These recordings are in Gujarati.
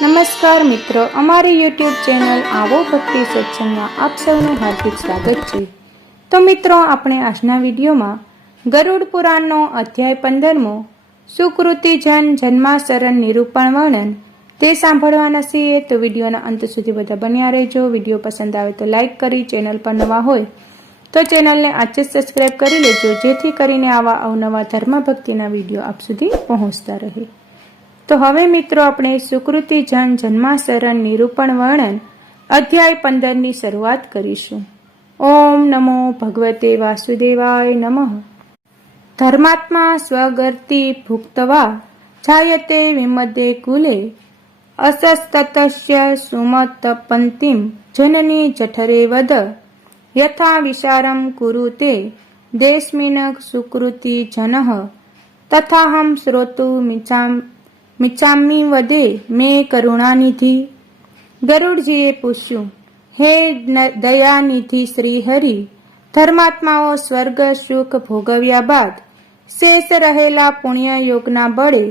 નમસ્કાર મિત્રો, અમારી યુટ્યુબ ચેનલ આવો ભક્તિ સત્સંગમાં આપ સૌનું હાર્દિક સ્વાગત છે. તો મિત્રો, આપણે આજના વિડીયોમાં ગરુડ પુરાણનો અધ્યાય પંદરમો સુકૃતિજન જન્માસરણ નિરૂપણ વર્ણન તે સાંભળવાના છીએ. તો વિડીયોના અંત સુધી બધા બન્યા રહેજો. વીડિયો પસંદ આવે તો લાઇક કરી, ચેનલ પર નવા હોય તો ચેનલને આજે જ સબસ્ક્રાઈબ કરી લેજો, જેથી કરીને આવા અવનવા ધર્મ ભક્તિના વીડિયો આપ સુધી પહોંચતા રહે. તો હવે મિત્રો આપણે સુકૃતિ જન જન્માસરણ નિરૂપણ વર્ણન અધ્યાય પંદરની શરૂઆત કરીશું. ઓમ નમો ભગવતે વાસુદેવાય નમઃ. ધર્માત્મા સ્વગર્તિ ભુક્તવા જાયતે વિમદે કુલે. અસસ્તતસ્ય સુમતપંતિમ જનની જઠરે વદ. યથા વિચારમ કુરુતે દેશમિન સુકૃતિ જન. તથાહમ શ્રોતુમિચ્છામ મિચ્છામી વધે મે કરુણાનિધિ. ગરુડજીએ પૂછ્યું, હે દયાનિધિ શ્રી હરિ, ધર્માત્માઓ સ્વર્ગ સુખ ભોગવ્યા બાદ, શેષ રહેલા પુણ્ય યોગના બળે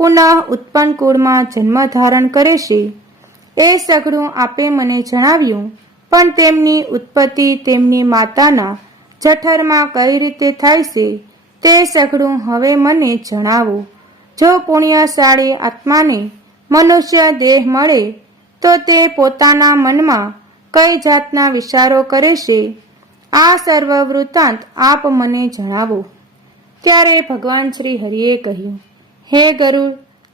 પુનઃ ઉત્પન્ન કુળમાં જન્મ ધારણ કરે છે. એ સઘળું આપે મને જણાવ્યું, પણ તેમની ઉત્પત્તિ તેમની માતાના જઠરમાં કઈ રીતે થાય છે તે સઘળું હવે મને જણાવો. જો પુણ્યશાળી આત્માને મનુષ્ય દેહ મળે, તો તે પોતાના મનમાં કઈ જાતના વિચારો કરે છે, આ સર્વ વૃત્તાંત આપ મને જણાવો. ત્યારે ભગવાન શ્રી હરિએ કહ્યું, હે ગરુ,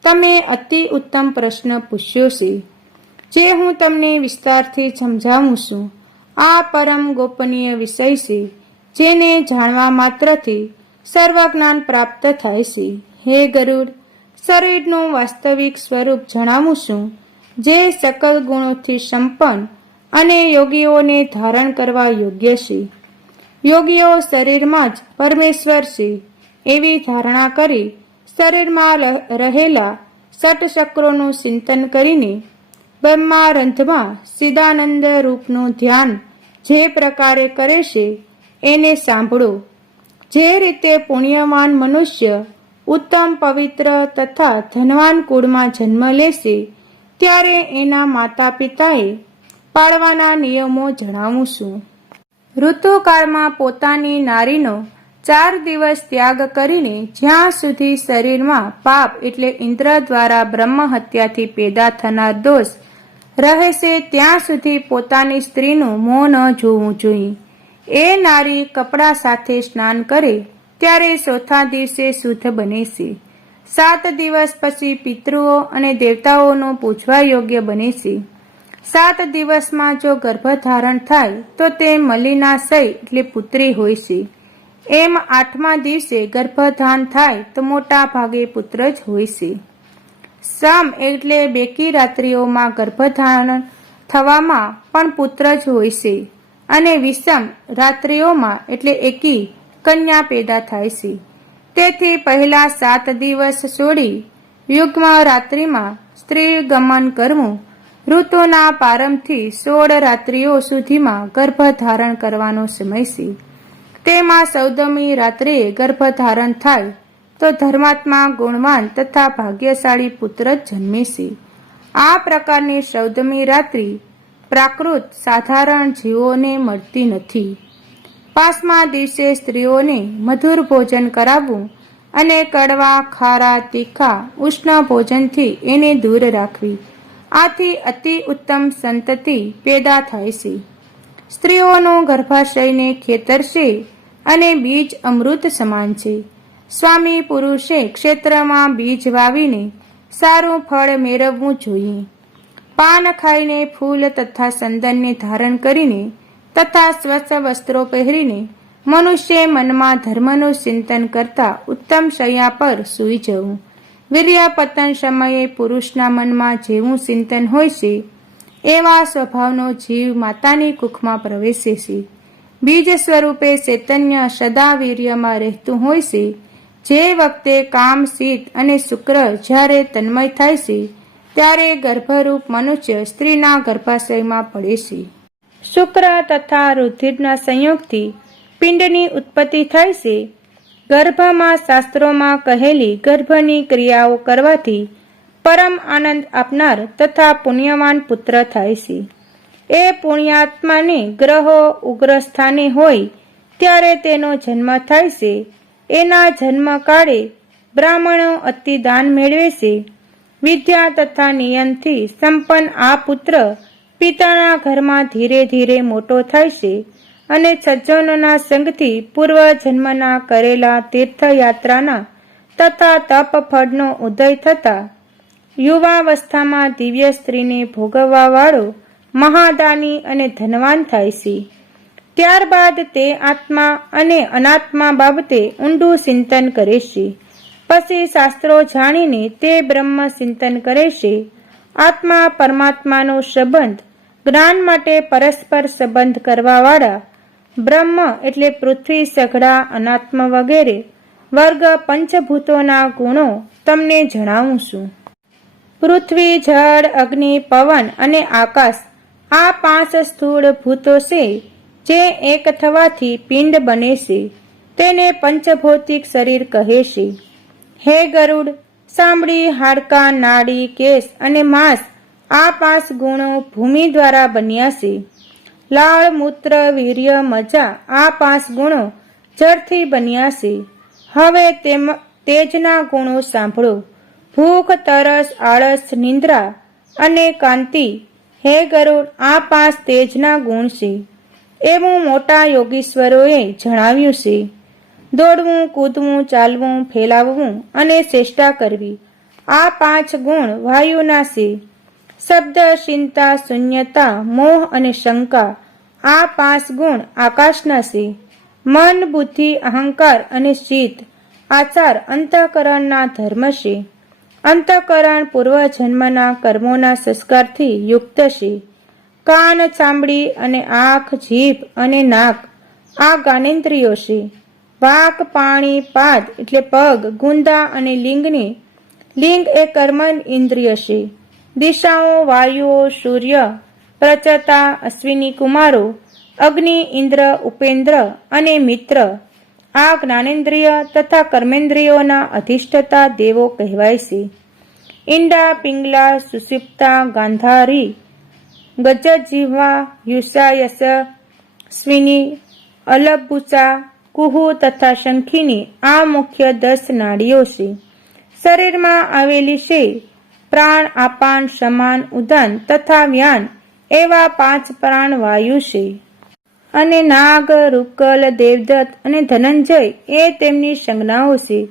તમે અતિ ઉત્તમ પ્રશ્ન પૂછ્યો છે. જે હું તમને વિસ્તારથી સમજાવું છું, આ પરમ ગોપનીય વિષય છે, જેને જાણવા માત્રથી સર્વજ્ઞાન પ્રાપ્ત થાય છે. હે ગરુડ, શરીરનું વાસ્તવિક સ્વરૂપ જણાવું છું, જે સકલ ગુણોથી સંપન્ન અને યોગીઓને ધારણ કરવા યોગ્ય છે. યોગીઓ શરીરમાં જ પરમેશ્વર છે, એવી ધારણા કરી શરીરમાં રહેલા ષટચક્રોનું ચિંતન કરીને બ્રહ્મારંધમાં સિદ્ધાનંદ રૂપનું ધ્યાન જે પ્રકારે કરે છે, એને સાંભળો. જે રીતે પુણ્યવાન મનુષ્ય ઉત્તમ, પવિત્ર તથા ધનવાન કુળમાં જન્મ લેશે, ત્યારે એના માતા પિતાએ પાળવાના નિયમો જણાવું છું. ઋતુકાળમાં પોતાની નારીનો ચાર દિવસ ત્યાગ કરીને જ્યાં સુધી શરીરમાં પાપ એટલે ઇન્દ્ર દ્વારા બ્રહ્મ હત્યાથી પેદા થનાર દોષ રહેશે, ત્યાં સુધી પોતાની સ્ત્રીનું મોં ન જોવું જોઈએ. એ નારી કપડા સાથે સ્નાન કરે ત્યારે ચોથા દિવસે શુદ્ધ બને છે. સાત દિવસ પછી પિતૃઓ અને દેવતાઓનો પૂછવા યોગ્ય બને છે. સાત દિવસમાં જો ગર્ભધારણ થાય, તો તે મલિનાશય એટલે પુત્રી હોય છે. એમ આઠમા દિવસે ગર્ભધાન થાય, તો મોટા ભાગે પુત્ર જ હોય છે. સામ એટલે બેકી રાત્રિઓમાં ગર્ભધારણ થવામાં પણ પુત્ર જ હોય છે. અને વિષમ રાત્રિઓમાં એટલે એકી કન્યા પેદા થાય છે. તેથી પહેલા સાત દિવસ છોડી યુગ્મ રાત્રિમાં સ્ત્રી ગમન કરવું ઋતુના પારંભથી સોળ રાત્રિઓ સુધીમાં ગર્ભધારણ કરવાનો સમય છે. તેમાં સૌદમી રાત્રે ગર્ભધારણ થાય તો ધર્માત્મા ગુણવાન તથા ભાગ્યશાળી પુત્ર જન્મે છે. આ પ્રકારની સૌદમી રાત્રિ પ્રાકૃત સાધારણ જીવોને મળતી નથી. પાંચમા દિવસે સ્ત્રીઓને મધુર ભોજન કરાવવું અને કડવા, ખારા, તીખા, ઉષ્ણ ભોજનથી એને દૂર રાખવી. આથી અતિ ઉત્તમ સંતતિ પેદા થાય છે. સ્ત્રીઓનો ગર્ભાશયને ખેતર છે અને બીજ અમૃત સમાન છે. સ્વામી પુરુષે ક્ષેત્રમાં બીજ વાવીને સારું ફળ મેળવવું જોઈએ. પાન ખાઈને ફૂલ તથા સંદનને ધારણ કરીને તથા સ્વચ્છ વસ્ત્રો પહેરીને મનુષ્ય મનમાં ધર્મનું ચિંતન કરતા ઉત્તમ શૈયા પર સૂઈ જવું. વીર્યાપતન સમયે પુરુષના મનમાં જેવું ચિંતન હોય છે, એવા સ્વભાવનો જીવ માતાની કુખમાં પ્રવેશે છે. બીજ સ્વરૂપે ચૈતન્ય સદા વીર્યમાં રહેતું હોય છે. જે વખતે કામ શીત અને શુક્ર જ્યારે તન્મય થાય છે, ત્યારે ગર્ભરૂપ મનુષ્ય સ્ત્રીના ગર્ભાશયમાં પડે છે. શુક્ર તથા રુધિરના સંયોગથી પિંડની ઉત્પત્તિ થાય છે. ગર્ભમાં શાસ્ત્રોમાં કહેલી ગર્ભની ક્રિયાઓ કરવાથી પરમ આનંદ આપનાર તથા પુણ્યવાન પુત્ર થાય છે. એ પુણ્યાત્માને ગ્રહો ઉગ્ર સ્થાને હોય ત્યારે તેનો જન્મ થાય છે. એના જન્મ કાળે બ્રાહ્મણો અતિદાન મેળવે છે. વિદ્યા તથા નિયમથી સંપન્ન આ પુત્ર પિતાના ઘરમાં ધીરે ધીરે મોટો થાય છે અને સજ્જનોના સંગથી પૂર્વ જન્મના કરેલા તીર્થયાત્રાના તથા તપ ફળનો ઉદય થતા યુવાવસ્થામાં દિવ્ય સ્ત્રીને ભોગવવાવાળો મહાદાની અને ધનવાન થાય છે. ત્યારબાદ તે આત્મા અને અનાત્મા બાબતે ઊંડું ચિંતન કરે છે. પછી શાસ્ત્રો જાણીને તે બ્રહ્મ ચિંતન કરે છે. આત્મા પરમાત્માનો સંબંધ જ્ઞાન માટે પરસ્પર સંબંધ કરવાવાળા, બ્રહ્મ એટલે પૃથ્વી, સઘળા, અનાત્મ વગેરે વર્ગ પંચભૂતોના ગુણો તમને જણાવું છું. પૃથ્વી, જળ, અગ્નિ, પવન અને આકાશ આ પાંચ સ્થૂળ ભૂતો છે જે એક થવાથી પિંડ બને છે. તેને પંચભૌતિક શરીર કહે છે. હે ગરુડ, સાંભળી હાડકા, નાડી, કેસ અને માંસ આ પાંચ ગુણો ભૂમિ દ્વારા બન્યા છે. લાળ, મૂત્ર, વીર્ય, મજા આ પાંચ ગુણો જળથી બન્યા છે. હવે તેજના ગુણો સાંભળો. ભૂખ, તરસ, આળસ, નિંદ્રા અને કાંતિ હે ગરુડ, આ પાંચ તેજના ગુણ છે. એવું મોટા યોગીશ્વરોએ જણાવ્યું છે. દોડવું, કૂદવું, ચાલવું, ફેલાવવું અને ચેષ્ટા કરવી આ પાંચ ગુણ વાયુના છે. શબ્દ ચિંતા શૂન્યતા, મોહ અને શંકા, આ પાંચ ગુણ આકાશના છે મન, બુદ્ધિ, અહંકાર અને શીત, આચાર, અંતઃકરણના ધર્મ છે અંતઃકરણ પૂર્વજન્મના કર્મોના સંસ્કારથી યુક્ત છે કાન, ચામડી અને આંખ, જીભ અને નાક, આ જ્ઞાનેન્દ્રિયો છે વાક, પાણી, પાદ એટલે પગ, ગુંદા અને લિંગની. લિંગ એ કર્મ ઇન્દ્રિય છે દિશાઓ, વાયુઓ, સૂર્ય, પ્રચતા, અશ્વિની કુમારો, અગ્નિ, ઇન્દ્ર, ઉપેન્દ્ર અને મિત્ર. આ જ્ઞાનેન્દ્રિય તથા કર્મેન્દ્રિયોના અધિષ્ઠતા દેવો કહેવાય છે. ઈંડા, પિંગલા સુસિપ્તા ગાંધારી ગજજીવા યુષાયસ સ્વિની અલભુચા કુહુ તથા શંખીની આ મુખ્ય દસ નાડીઓ છે. શરીરમાં આવેલી છે પ્રાણ, આપાન, સમાન, ઉદાન તથા વ્યાન એવા પાંચ પ્રાણ વાયુ છે. અને નાગ, રૂકલ, દેવદત્ત અને ધનંજય એ તેમની સંજ્ઞાઓ છે.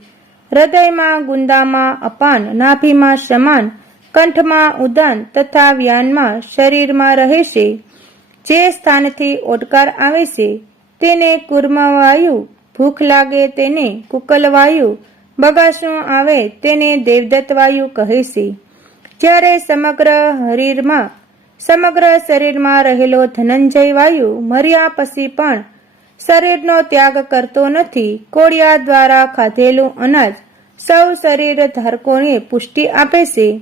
હૃદયમાં ગુંદામાં અપાન, નાભીમાં સમાન, કંઠમાં ઉદાન તથા વ્યાનમાં શરીરમાં રહે છે. જે સ્થાનથી ઓડકાર આવે છે, તેને કુર્મવાયુ, ભૂખ લાગે તેને કુકલવાયુ, બગાસું આવે તેને દેવદત્તવાયુ કહે છે. જ્યારે સમગ્ર શરીરમાં સમગ્ર શરીરમાં રહેલો ધનંજય વાયુ મર્યા પછી પણ શરીરનો ત્યાગ કરતો નથી, કોળિયા દ્વારા ખાધેલું અનાજ સૌ શરીર ધારકોને પુષ્ટિ આપે છે.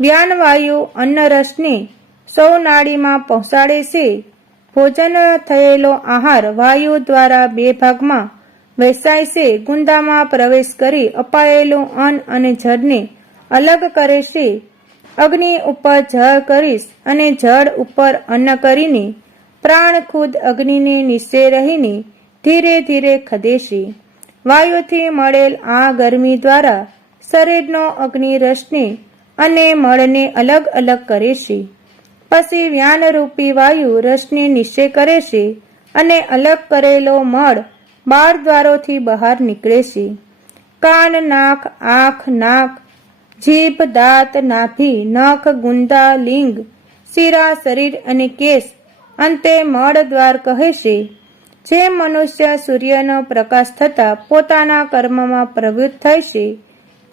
વ્યાનવાયુ અન્નરસને સૌ નાળીમાં પહોંચાડે છે. ભોજન થયેલો આહાર વાયુ દ્વારા બે ભાગમાં વહેંચાય છે. ગુંદામાં પ્રવેશ કરી અપાયેલું અન્ન અને જળને અલગ કરે છે. અગ્નિ ઉપર જળ કરીશ અને જળ ઉપર અન્ન કરીને. પ્રાણ ખુદ અગ્નિને નીચે રહીને. ધીરે ધીરે ખદેશી. વાયુથી મળેલ આ ગરમી દ્વારા શરીરનો અગ્નિ રસને અને મળને અલગ અલગ કરે છે પછી વ્યાનરૂપી વાયુ રસને નિશ્ચય કરે છે અને અલગ કરેલો મળ બાર દ્વારોથી બહાર નીકળે છે કાન, નાક, આંખ, નાક જીભ, દાંત, નાભી, નખ, ગુંદા, લિંગ, શિરા, શરીર અને કેસ. અંતે મળ દ્વાર કહે છે, જે મનુષ્ય સૂર્યનો પ્રકાશ થતા પોતાના કર્મમાં પ્રવૃત્ત થાય છે,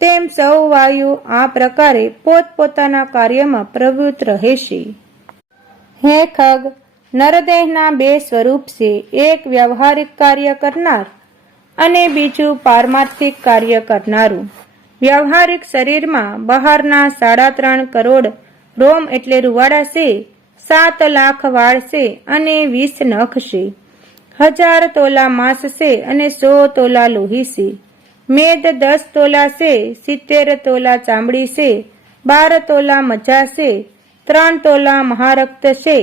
તેમ સૌ વાયુ આ પ્રકારે પોતપોતાના કાર્યમાં પ્રવૃત્ત રહે છે. હે ખગ, નરદેહના બે સ્વરૂપ છે, એક વ્યવહારિક કાર્ય કરનાર અને બીજું પારમાર્થિક કાર્ય કરનારું. વ્યવહારિક શરીરમાં બહારના સાડા ત્રણ કરોડ રોમ એટલે રૂવાડા છે, સાત લાખ વાળ છે અને વીસ નખ છે. હજાર તોલા માંસ છે અને સો તોલા લોહી છે. મેદ દસ તોલા છે, સિત્તેર તોલા ચામડી છે, બાર તોલા મજા છે, ત્રણ તોલા મહારક્ત છે.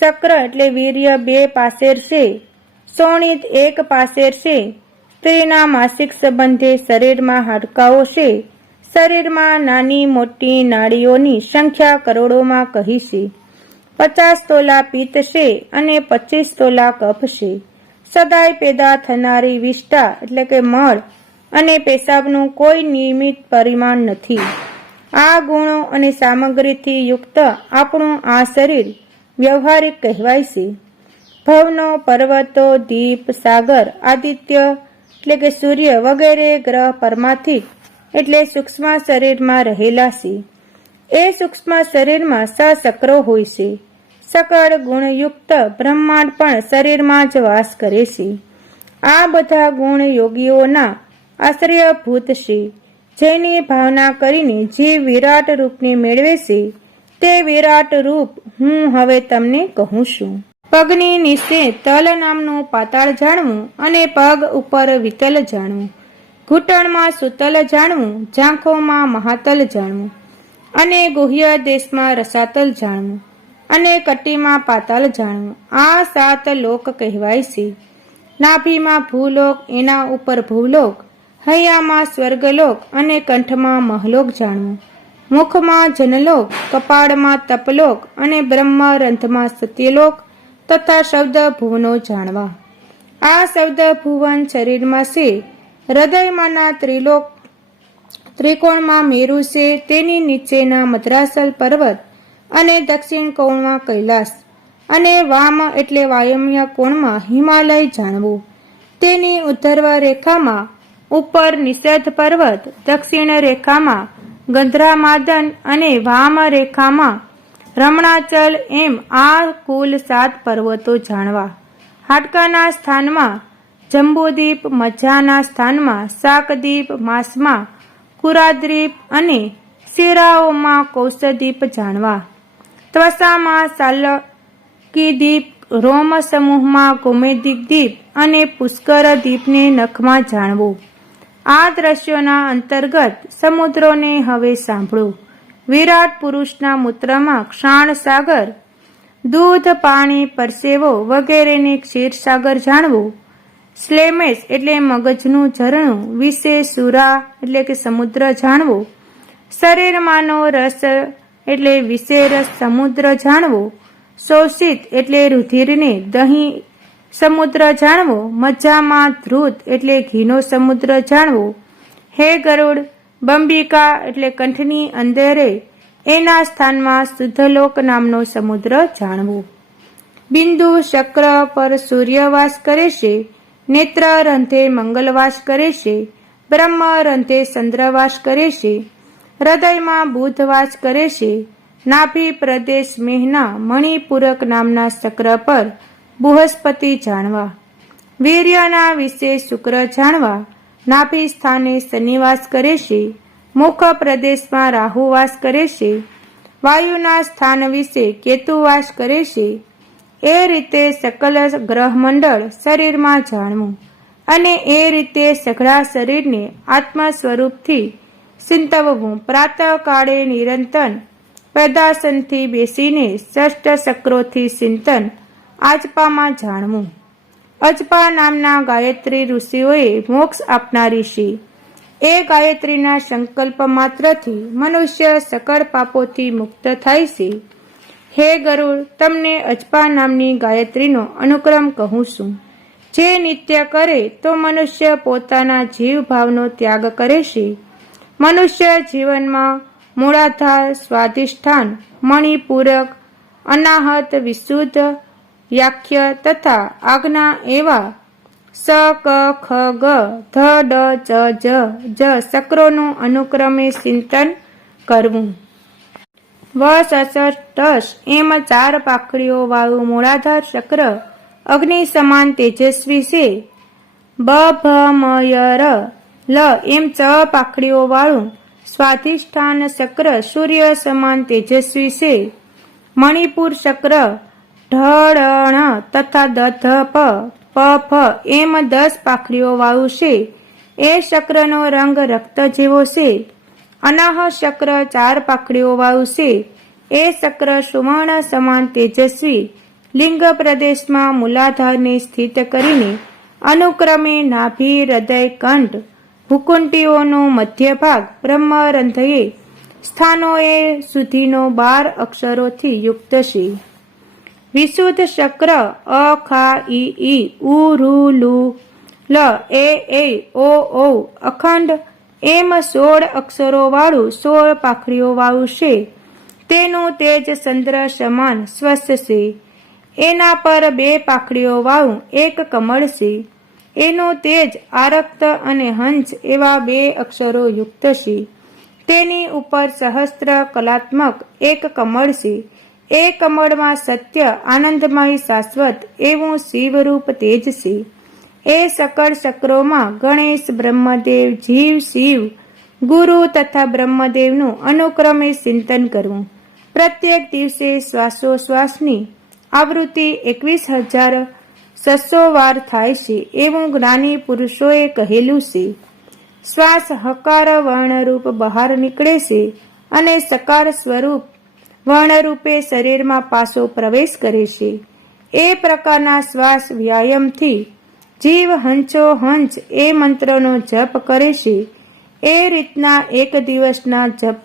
શક્ર એટલે વીર્ય બે પાસેર છે, સોણિત એક પાસેર છે સ્ત્રીના માસિક સંબંધે શરીરમાં હાડકાઓ છે. શરીરમાં નાની મોટી નાળીઓની સંખ્યા કરોડોમાં કહી છે પચાસ તોલા પિત્ત છે અને પચીસ તોલા કફ છે. સદાય પેદા થનારી વિષ્ટા એટલે કે મળ અને પેશાબનું કોઈ નિયમિત પરિમાણ નથી. આ ગુણો અને સામગ્રીથી યુક્ત આપણું આ શરીર વ્યવહારિક કહેવાય છે. ભવનો પર્વતો, દીપ, સાગર, આદિત્ય એટલે કે સૂર્ય વગેરે ગ્રહ પરમાથી એટલે સૂક્ષ્મ શરીરમાં રહેલા છે એ સૂક્ષ્મ શરીરમાં સસકરો હોય છે સકળ, ગુણયુક્ત, બ્રહ્માંડ પણ શરીરમાં જ વાસ કરે છે આ બધા ગુણ યોગીઓના આશ્રયભૂત છે જેની ભાવના કરીને જે વિરાટ રૂપને મેળવે છે તે વિરાટ રૂપ હું હવે તમને કહું છું. પગની નીચે તલ નામનું પાતાળ જાણવું અને પગ ઉપર વિતલ જાણવું. ઘૂંટણમાં સુતલ જાણવું, ઝાંખોમાં મહાતલ જાણવું અને ગુહ્ય દેશમાં રસાતલ જાણવું અને કટીમાં પાતાલ જાણવું. આ સાત લોક કહેવાય છે. નાભીમાં ભૂલોક, એના ઉપર ભૂલોક, હૈયામાં સ્વર્ગલોક અને કંઠમાં મહલોક જાણવું. મુખમાં જનલોક, કપાળમાં તપલોક અને બ્રહ્મ રંધમાં સત્યલોક તથા શબ્દ ભુવનો જાણવા. આ શબ્દ ભુવન શરીરમાં છે. હૃદયમાંના ત્રિલોક, ત્રિકોણમાં મેરુ છે. તેની નીચેના મદ્રાસલ પર્વત અને દક્ષિણ કોણમાં કૈલાસ અને વામ એટલે વાયમ્ય કોણમાં હિમાલય જાણવું. તેની ઉત્તર્વ રેખામાં ઉપર નિષેધ પર્વત, દક્ષિણ રેખામાં ગંધરામાદન અને વામ રેખામાં રમણાચલ એમ આ કુલ સાત પર્વતો જાણવા. હાડકાના સ્થાનમાં જંબુદ્વીપ, મજાના સ્થાનમાં શાકદ્વીપ માસમાં કુરાદ્વીપ અને શેરાઓમાં કૌશદ્વીપ જાણવા. ત્વસામાં સાલકી દીપ રોમ સમૂહમાં કૌમેદિક દીપ અને પુષ્કર દીપને નખમાં જાણવું. આ દ્રશ્યોના અંતર્ગત સમુદ્રોને હવે સાંભળો. વિરાટ પુરુષના મૂત્રમાં ક્ષાણ સાગર, દૂધ, પાણી, પરસેવો વગેરેને ક્ષીરસાગર જાણવું સ્લેમેશ એટલે મગજનું ઝરણું, વિશે સુરા એટલે કે સમુદ્ર જાણવો, શરીરમાંનો રસ એટલે વિષેરસ સમુદ્ર જાણવો, શોષિત એટલે રુધિરને દહીં સમુદ્ર જાણવો, મજામાં ધ્રુત એટલે ઘીનો સમુદ્ર જાણવો, હે ગરુડ બંબિકા એટલે કંઠની અંદરે એના સ્થાનમાં શુદ્ધલોક નામનો સમુદ્ર જાણવો. બિંદુ શક્ર પર સૂર્યવાસ કરે છે, નેત્ર રંધે મંગલવાસ કરે છે, બ્રહ્મ રંધે ચંદ્રવાસ કરે છે, હૃદયમાં બુધવાસ કરે છે, નાભી પ્રદેશ મેહના મણિપૂરક નામના ચક્ર પર બૃહસ્પતિ જાણવા. વીર્યના વિશે શુક્ર જાણવા. નાભી સ્થાને શનિવાસ કરે છે. મુખ પ્રદેશમાં રાહુવાસ કરે છે. વાયુના સ્થાન વિશે કેતુવાસ કરે છે. એ રીતે સકલ ગ્રહમંડળ શરીરમાં જાણવું અને એ રીતે સઘળા શરીરને આત્મ સ્વરૂપથી ચિંતવવું પ્રાતઃકાળે નિરંતર પેદાસનથી બેસીને ષષ્ઠ ચક્રોથી ચિંતન આજપામાં જાણવું. અજપા નામના ગાયત્રી ઋષિઓએ મોક્ષ આપનારી છે એ ગાયત્રીના સંકલ્પ માત્રથી મનુષ્ય સકળ પાપોથી મુક્ત થાય છે. હે ગરુડ, તમને અજપા નામની ગાયત્રીનો અનુક્રમ કહું છું. જે નિત્ય કરે તો મનુષ્ય પોતાના જીવ ભાવનો ત્યાગ કરે છે. મનુષ્ય જીવનમાં મૂળાધાર, સ્વાધિષ્ઠાન, મણિપૂરક, અનાહત, વિશુદ્ધ વ્યાખ્ય તથા આજ્ઞા એવા. સ, ક, ખ, ગ, ધ, ડ, ચ, જ જ ચક્રોનું અનુક્રમે ચિંતન કરવું. વ સસટસ એમ ચાર પાખડીઓ વાળું મૂળાધાર ચક્ર અગ્નિ સમાન તેજસ્વી છે. બ, ભ, મ લ એમ ચ પાખડીઓ વાળું સ્વાધિષ્ઠાન ચક્ર સૂર્ય સમાન તેજસ્વી છે. મણિપુર ચક્ર ઢળણ તથા દધ પ પ, ફ એમ દસ પાખડીઓ વાળું છે. એ ચક્રનો રંગ રક્ત જેવો છે. અનાહ ચક્ર ચાર પાખડીઓ વાળું છે. એ ચક્ર સુવર્ણ સમાન તેજસ્વી. લિંગ પ્રદેશમાં મૂલાધારને સ્થિત કરીને અનુક્રમે નાભી હૃદય કંઠ, ભૂકુંટીઓનો મધ્ય ભાગ બ્રહ્મરંધ્યે. સ્થાનોએ સુધીનો બાર અક્ષરોથી યુક્ત છે. વિશુદ્ધ ચક્ર, અ, ખા ઈ ઈ ઉ, રુ, લુ, લ, એ એ, ઓ ઓ, અખંડ, એમ સોળ અક્ષરો વાળું સોળ પાખડીઓ વાળું છે. તેનું તેજ ચંદ્ર સમાન સ્વસ્થ છે. એના પર બે પાખડીઓ વાળું એક કમળ છે. એનું તેજ આરક્ત અને હંસ એવા બે અક્ષરો યુક્ત છે. તેની ઉપર સહસ્ત્ર કલાત્મક એક કમળ છે. એ કમળમાં સત્ય આનંદમય શાશ્વત એવું શિવરૂપ તેજ છે એ સકળ ચક્રોમાં ગણેશ બ્રહ્મદેવ જીવ શિવ ગુરુ તથા બ્રહ્મદેવનું અનુક્રમે ચિંતન કરવું પ્રત્યેક દિવસે શ્વાસોશ્વાસની આવૃત્તિ એકવીસ હજાર છસો વાર થાય છે એવું જ્ઞાની પુરુષોએ કહેલું છે શ્વાસ હકાર વર્ણરૂપ બહાર નીકળે છે અને સકાર સ્વરૂપ વર્ણરૂપે શરીરમાં પાછો પ્રવેશ કરે છે. એ પ્રકારના શ્વાસ વ્યાયામથી જીવ હંચો હંચ એ મંત્રનો જપ કરે છે. એ રીતના એક દિવસના જપ,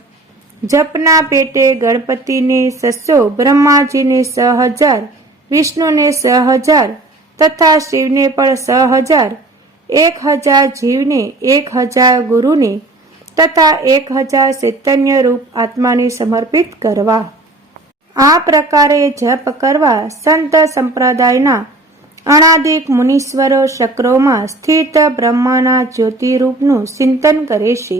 જપના પેટે ગણપતિને સસો, બ્રહ્માજીને સ હજાર, વિષ્ણુને સ હજાર તથા શિવને પણ સ હજાર, એક હજાર જીવને, એક હજાર ગુરુને તથા એક હજાર ચૈતન્ય રૂપ આત્માને સમર્પિત કરવા. આ પ્રકારે જપ કરવા સંત સંપ્રદાયના અણાદિક મુનીશ્વરો ચક્રોમાં સ્થિત બ્રહ્માના જ્યોતિરૂપનું ચિંતન કરે છે.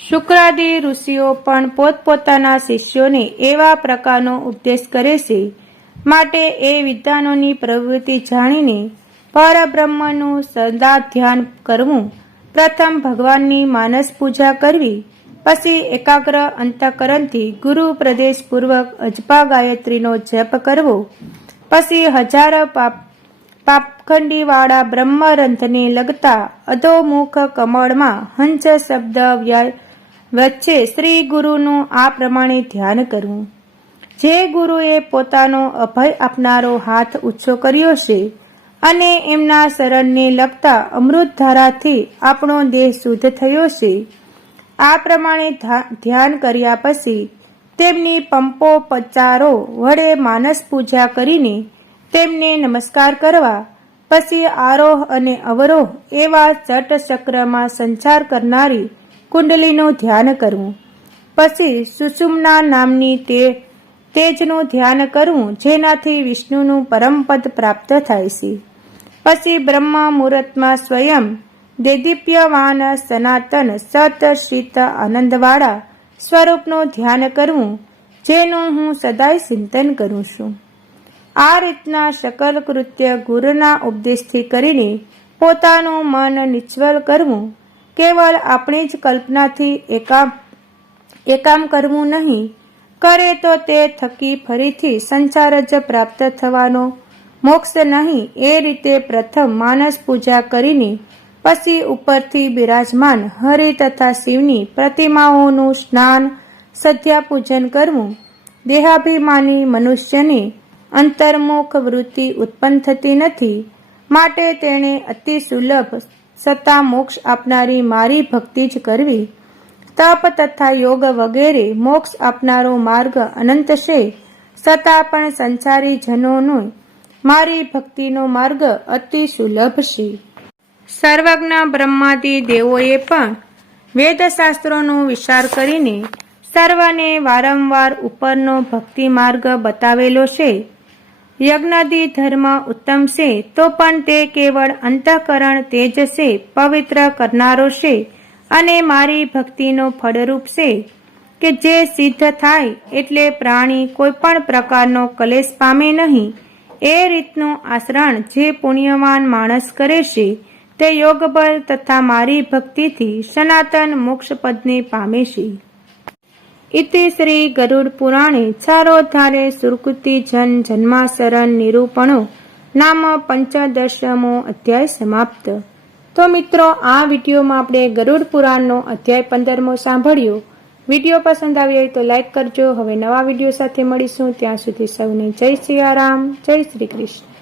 શુક્રાદિ ઋષિઓ પણ પોતપોતાના શિષ્યોને એવા પ્રકારનો ઉપદેશ કરે છે માટે એ વિદ્વાનોની પ્રવૃત્તિ જાણીને પરબ્રહ્મનું સદા ધ્યાન કરવું પ્રથમ ભગવાનની માનસ પૂજા કરવી, પછી એકાગ્ર અંતકરણથી ગુરુ પ્રદેશપૂર્વક અજપા ગાયત્રીનો જપ કરવો, પછી હજાર પાપ, પાપખંડીવાળા બ્રહ્મરંથને લગતા અધોમુખ કમળમાં હંસ શબ્દ વચ્ચે શ્રી ગુરુનું આ પ્રમાણે ધ્યાન કરવું. જે ગુરુએ પોતાનો અભય આપનારો હાથ ઊંચો કર્યો છે અને એમના શરણને લગતા અમૃતધારાથી આપણો દેહ શુદ્ધ થયો છે. આ પ્રમાણે ધ્યાન કર્યા પછી તેમની પંપો પચારો વડે માનસ પૂજા કરીને તેમને નમસ્કાર કરવા, પછી આરોહ અને અવરોહ એવા ચટ ચક્રમાં સંચાર કરનારી કુંડલીનું ધ્યાન કરવું, પછી સુષુમના નામની તે, તેજનું ધ્યાન કરવું જેનાથી વિષ્ણુનું પરમપદ પ્રાપ્ત થાય છે. પછી બ્રહ્મ મુહૂર્તમાં સ્વયં દેદીપ્યવાન સનાતન સત શ્રીત આનંદવાળા સ્વરૂપનું ધ્યાન કરવું, જેનું હું સદાય ચિંતન કરું છું. આ રીતના શકલ કૃત્ય ગુરુના ઉપદેશથી કરીને પોતાનું મન નિચ્છલ કરવું કેવળ આપણી જ કલ્પનાથી એકામ એકામ કરવું નહીં. કરે તો તે થકી ફરીથી સંસાર જ પ્રાપ્ત થવાનો મોક્ષ નહીં, એ રીતે પ્રથમ માનસ પૂજા કરીને પછી ઉપરથી બિરાજમાન હરિ તથા શિવની પ્રતિમાઓનું સ્નાન સધ્યા પૂજન કરવું. દેહાભિમાની મનુષ્યને અંતર્મુખ વૃત્તિ ઉત્પન્ન થતી નથી. માટે તેણે અતિ સુલભ સત્તા મોક્ષ આપનારી મારી ભક્તિ જ કરવી. તપ તથા યોગ વગેરે મોક્ષ આપનારો માર્ગ અનંત છે. છતાં પણ સંસારી જનોનો મારી ભક્તિનો માર્ગ અતિ સુલભ છે. સર્વજ્ઞ બ્રહ્માદિ દેવોએ પણ વેદશાસ્ત્રોનો વિચાર કરીને સર્વને વારંવાર ઉપરનો ભક્તિ માર્ગ બતાવેલો છે. યજ્ઞાદિ ધર્મ ઉત્તમ છે, તો પણ તે કેવળ અંતઃકરણ તેજ છે, પવિત્ર કરનારો છે અને મારી ભક્તિનો ફળરૂપ છે કે જે સિદ્ધ થાય એટલે પ્રાણી કોઈ પણ પ્રકારનો કલેશ પામે નહીં. એ રીતનું આચરણ જે પુણ્યવાન માણસ કરે છે, તે યોગબળ તથા મારી ભક્તિથી સનાતન મોક્ષપદને પામે છે. ઇતિ શ્રી ગરુડ પુરાણે ચારોધારે સુરકૃતિ જન જન્માસરણ નિરૂપણો નામ પંચદશમો અધ્યાય સમાપ્ત. તો મિત્રો, આ વિડીયોમાં આપણે ગરુડ પુરાણનો અધ્યાય પંદરમો સાંભળ્યો. વીડિયો પસંદ આવ્યો હોય તો લાઈક કરજો. હવે નવા વીડિયો સાથે મળીશું. ત્યાં સુધી સૌને જય સિયારામ જય શ્રી કૃષ્ણ.